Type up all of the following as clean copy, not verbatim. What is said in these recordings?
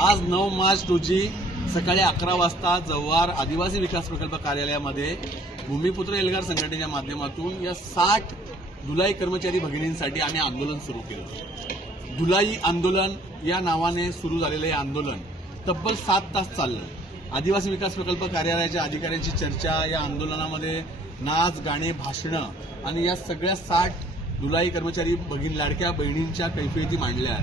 आज 9 मार्च रोजी सकाळी 11 वाजता जव्हार आदिवासी विकास प्रकल्प कार्यालयामध्ये भूमिपुत्र एल्गार संघटनेच्या माध्यमातून या 60 धुलाई कर्मचारी भगिनींसाठी आम्ही आंदोलन सुरू केलं। धुलाई आंदोलन या नावाने सुरू झालेलं हे आंदोलन तब्बल 7 तास चाललं। आदिवासी विकास प्रकल्प कार्यालयाच्या अधिकाऱ्यांची चर्चा, या आंदोलनामध्ये नाच, गाणे, भाषणं आणि या सगळ्या 60 धुलाई कर्मचारी लाडक्या बहिणींच्या कैफियती मांडल्या।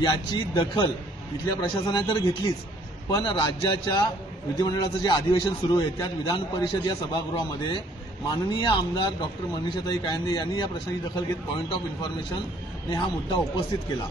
याची दखल इथल्या प्रशासनाने तर घेतलीच, पण राज्याच्या विधिमंडळाचं जे अधिवेशन सुरू आहे त्यात विधान परिषद या सभागृहामध्ये माननीय आमदार डॉक्टर मनीषाताई कायंदे यांनी या प्रश्नाची दखल घेत पॉइंट ऑफ इन्फॉर्मेशन ने हा मुद्दा उपस्थित केला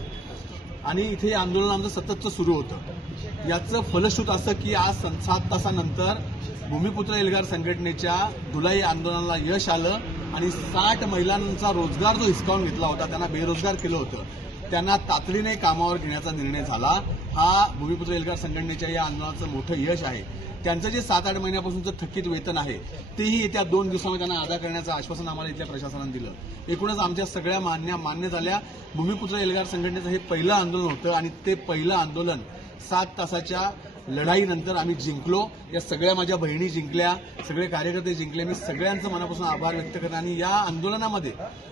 आणि इथे आंदोलन आमचं सततचं सुरू होतं। याचं फलश्रुत असं की आज 7 तासानंतर भूमिपुत्र एल्गार संघटनेच्या धुलाई आंदोलनाला यश आलं आणि 60 महिलांचा रोजगार जो हिसकावून घेतला होता, त्यांना बेरोजगार केलं होतं, त्यांना तातडीने कामावर घेण्याचा निर्णय झाला। हा भूमिपुत्र एल्गार संघटनेच्या या आंदोलनाचं मोठं यश आहे। त्यांचं जे 7-8 महिन्यापासूनचं थकीत वेतन आहे तेही येत्या 2 दिवसामध्ये त्यांना अदा करण्याचं आश्वासन आम्हाला इथल्या प्रशासनाने दिलं। एकूणच आमच्या सगळ्या मान्य झाल्या। भूमिपुत्र एल्गार संघटनेचं हे पहिलं आंदोलन होतं आणि ते पहिलं आंदोलन 7 तासाच्या लढाईनंतर आम्ही जिंकलो। या सगळ्या माझ्या बहिणी जिंकल्या, सगळे कार्यकर्ते जिंकले। मी सगळ्यांचं मनापासून आभार व्यक्त करतो आणि या आंदोलनामध्ये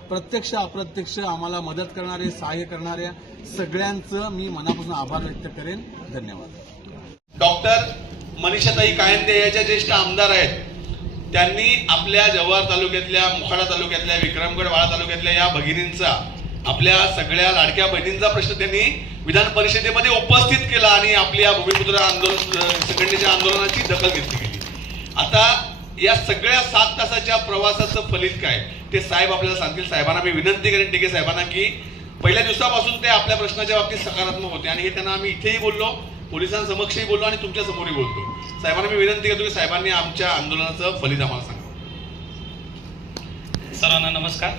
प्रत्यक्ष अप्रत्यक्ष आम्हाला मदत करणारे, सहाय्य करणाऱ्या सगळ्यांचं मी मनापासून आभार व्यक्त करेन। धन्यवाद। डॉक्टर मनीषाताई कायंदे या ज्या ज्येष्ठ आमदार आहेत, त्यांनी आपल्या जव्हार तालुक्यातल्या, मोखाडा तालुक्यातल्या, विक्रमगड वाडा तालुक्यातल्या या भगिनींचा, आपल्या सगळ्या लाडक्या बहिणींचा प्रश्न त्यांनी विधान परिषदेमध्ये उपस्थित केला आणि आपल्या भूमिपुत्र संघटनेच्या आंदोलनाची दखल घेतली गेली। आता या सगळ्या 7 तासाच्या प्रवासाचं फलित काय ते साहेब आपल्याला सांगतील। साहेबांना मी विनंती करेन, टिके साहेबांना, की पहिल्या दिवसापासून ते आपल्या प्रश्नाच्या बाबतीत सकारात्मक होते आणि हे त्यांना आम्ही इथेही बोललो, पोलिसांसमक्षही बोललो आणि तुमच्या समोरही बोलतो। साहेबांना मी विनंती करतो की साहेबांनी आमच्या आंदोलनाचं फलित आम्हाला सांगा। सर्वांना नमस्कार।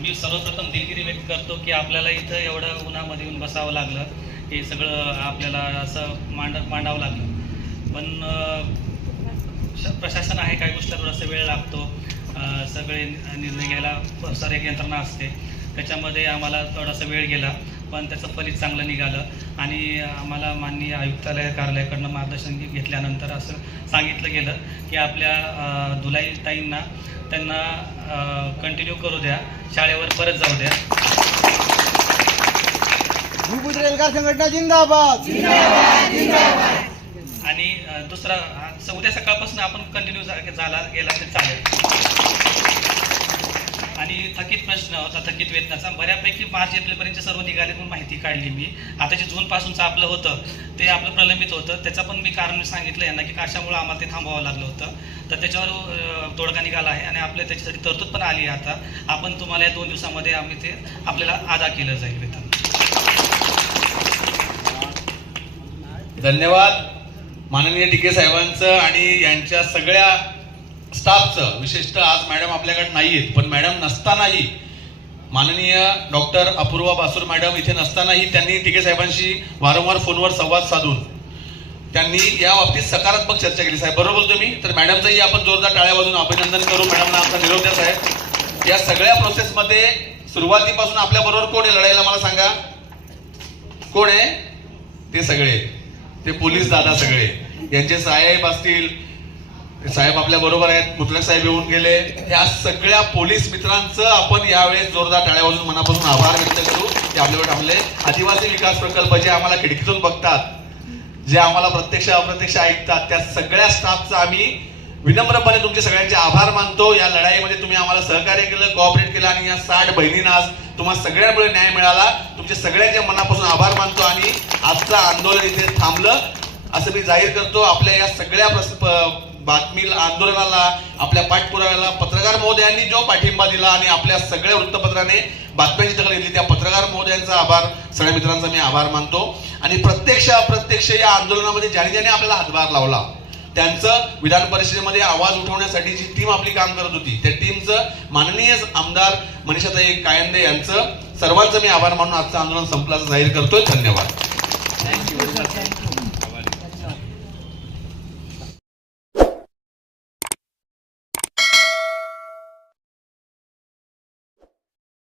मी सर्वप्रथम दिलगिरी व्यक्त करतो की आपल्याला इथं एवढं उन्हामध्ये येऊन बसावं लागलं, हे सगळं आपल्याला असं मांडावं लागलं। पण प्रशासन आहे, काही गोष्टी थोडासा वेळ लागतो, सगळे निर्णय घ्यायला सारे एक यंत्रणा असते, त्याच्यामध्ये आम्हाला थोडासा वेळ गेला, पण त्याचं फलित चांगलं निघालं आणि आम्हाला माननीय आयुक्तालय कार्यालयाकडनं मार्गदर्शन घेतल्यानंतर असं सांगितलं गेलं की आपल्या धुलाई ताईंना त्यांना कंटिन्यू करू द्या, शाळेवर परत जाऊ द्या। भूमिपुत्र एल्गार संघटना जिंदाबाद, जिंदाबाद, जिंदाबाद। आणि दुसरा उद्या सकाळपासून आपण कंटिन्यू गेला तरी चालेल। आणि थकीत प्रश्न होता, थकीत वेतनाचा बऱ्यापैकी मार्च एप्रिलपर्यंत सर्व निघाले म्हणून माहिती काढली मी। आता जे जूनपासूनचं आपलं होतं ते आपलं प्रलंबित होतं, त्याचं पण मी कारण सांगितलं यांना की कशामुळे आम्हाला ते थांबवावं लागलं होतं, तर त्याच्यावर तोडगा निघाला आहे आणि आपल्या त्याच्यासाठी तरतूद पण आली आहे। आता आपण तुम्हाला या 2 दिवसामध्ये आम्ही ते आपल्याला अदा केलं जाईल वेतन। धन्यवाद माननीय टिके साहेबांचं आणि यांच्या सगळ्या स्टाफचं। विशेषतः आज मॅडम आपल्याकडे नाहीयेत, पण मॅडम नसतानाही माननीय डॉक्टर अपूर्वा बासूर मॅडम इथे नसतानाही त्यांनी टिके साहेबांशी वारंवार फोनवर संवाद साधून त्यांनी या बाबतीत सकारात्मक चर्चा केली। साहेब बरोबर बोलतो मी, तर मॅडमचंही आपण जोरदार टाळ्या वाजून अभिनंदन करू। मॅडमना आमचा निरोप द्या साहेब। या सगळ्या प्रोसेसमध्ये सुरुवातीपासून आपल्या बरोबर कोण आहे लढायला, मला सांगा कोण आहे? ते सगळे, ते पोलीस दादा सगळे, यांचे साहेब असतील, साहेब आपल्या बरोबर आहेत, मुतलक साहेब येऊन गेले, या सगळ्या पोलीस मित्रांचं आपण यावेळेस जोरदार टाळ्या वाजून मनापासून आभार व्यक्त करू की आपल्याकडे आपले आदिवासी विकास प्रकल्प जे आम्हाला खिडकीतून बघतात, जे आम्हाला प्रत्यक्ष अप्रत्यक्ष ऐकतात, त्या सगळ्या स्टाफचा आम्ही विनम्रपणे तुमचे सगळ्यांचे आभार मानतो। या लढाईमध्ये तुम्ही आम्हाला सहकार्य केलं, कोऑपरेट केलं आणि या 60 बहिणींना आज तुम्हाला सगळ्यांमुळे न्याय मिळाला। तुमचे सगळ्यांच्या मनापासून आभार मानतो आणि आजचं आंदोलन इथे थांबलं असं मी जाहीर करतो। आपल्या या सगळ्या बातमीला, आंदोलनाला, आपल्या पाठपुराव्याला पत्रकार महोदयांनी जो पाठिंबा दिला आणि आपल्या सगळ्या वृत्तपत्राने बातम्यांची दखल घेतली, त्या पत्रकार महोदयांचा आभार, सगळ्या मित्रांचा मी आभार मानतो। आणि प्रत्यक्ष अप्रत्यक्ष या आंदोलनामध्ये ज्याने आपल्याला हातभार लावला, त्यांचं विधान परिषदेमध्ये आवाज उठवण्यासाठी जी टीम आपली काम करत होती, त्या टीमचं माननीय आमदार मनीषाताई कायंदे यांचं सर्वांचं मी आभार मानून आजचं आंदोलन संपलं असं जाहीर करतोय। धन्यवाद। थँक्यू।